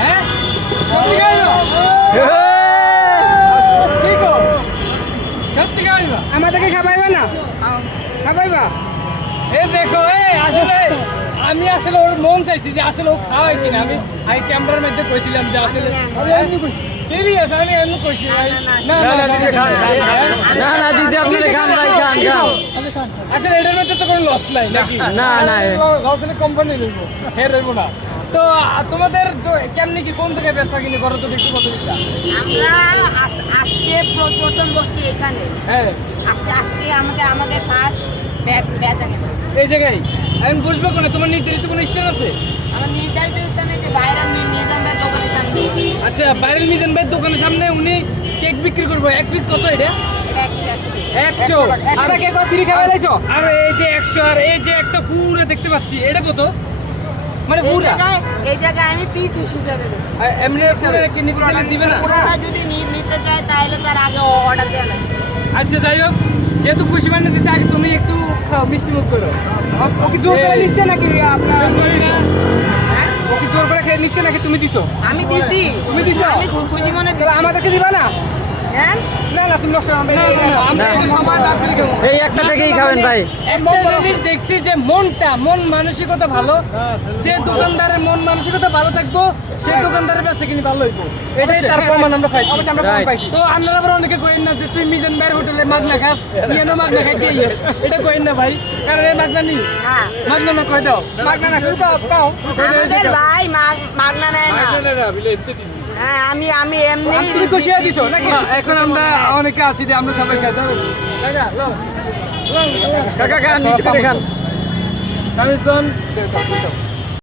হ্যাঁ সত্যি খাইবা কি গো সত্যি খাইবা আমাদেরকে খাবাইবা না খাবাইবা এ দেখো আসলে আমি আসলে ওর মন চাইছি যে আসলে ও খাওয়াই কিনা আমি ক্যামেরার মধ্যে কইছিলাম যে আসলে সিরিয়াস আমি এমনি কইছি ভাই না দিদি আপনি খান ভাই খান আসলে এটার মধ্যে তো কোনো লস নাই নাকি না লস হলে কোম্পানি লইব ফের রইব না তো তোমাদের কেমনি কি কোন থেকে বেচা কিনি করো তো একটু বলতে দিতা আমরা আজকে প্রথম বসছি এখানে হ্যাঁ আজকে আমাদের ফার্স্ট বেচা নেব এই জায়গায় আমি বুঝবো কোন তোমার নির্ধারিত কোনো স্থান আছে আমার নির্ধারিত স্থানে যে বাইরে মিজান ভাই দোকানের সামনে আচ্ছা বাইরের মিজান ভাইয়ের দোকানের সামনে উনি কেক বিক্রি করবো এক পিস কত এটা 100 একটা কেক ফ্রি খাওয়াইছো আর এই যে 100 আর এই যে একটা পুরো দেখতে পাচ্ছি এটা কত মানে পুরো এই জায়গায় আমি পিস হিসেবে এমনি পুরো কি নিতে চাইলে দিবে না পুরোটা যদি নিতে চায় তাহলে তার আগে অর্ডার দেওয়া লাগবে আচ্ছা যাই হোক যেহেতু খুশি মানে দিচ্ছে আগে তুমি একটু খাও মিষ্টি মুখ করো ওকে জোর করে নিচ্ছে নাকি আপনার হ্যাঁ ওকে জোর করে খেয়ে নিচ্ছে নাকি তুমি দিছো আমি দিছি তুমি দিছো আমি খুশি মনে তাহলে আমাদেরকে দিবা না হ্যাঁ না না তুমি নষ্ট করবে আমরা এই সময় রাত করে খাবো এই একটা থেকেই খাবেন ভাই একটা জিনিস দেখছি যে মন মানসিকতা ভালো যে দোকানদারের মন মানসিকতা ভালো থাকবো সেই দোকানদারের কাছে কিনি ভালো হইবো এটাই তার প্রমাণ আমরা পাইছি অবশ্যই আমরা কম পাইছি তো আপনারা আবার অনেকে কইেন না যে তুই মিজান ভাইয়ের হোটেলে মাগনা খাস নিয়েনো মাগনা খাইতে ইয়েস এটা কইেন না ভাই কারণ এই মাগনা নি না মাগনা না কয়টাও মাগনা না কুপা পাও আমাদের ভাই মাগনা নেয় না হ্যাঁ আমি এমনি তুমি খুশি হয়ে দিছো নাকি এখন আমরা অনেকে আছি যে আমরা সবাই খাই কাকা খান নিচে খান সামিস খান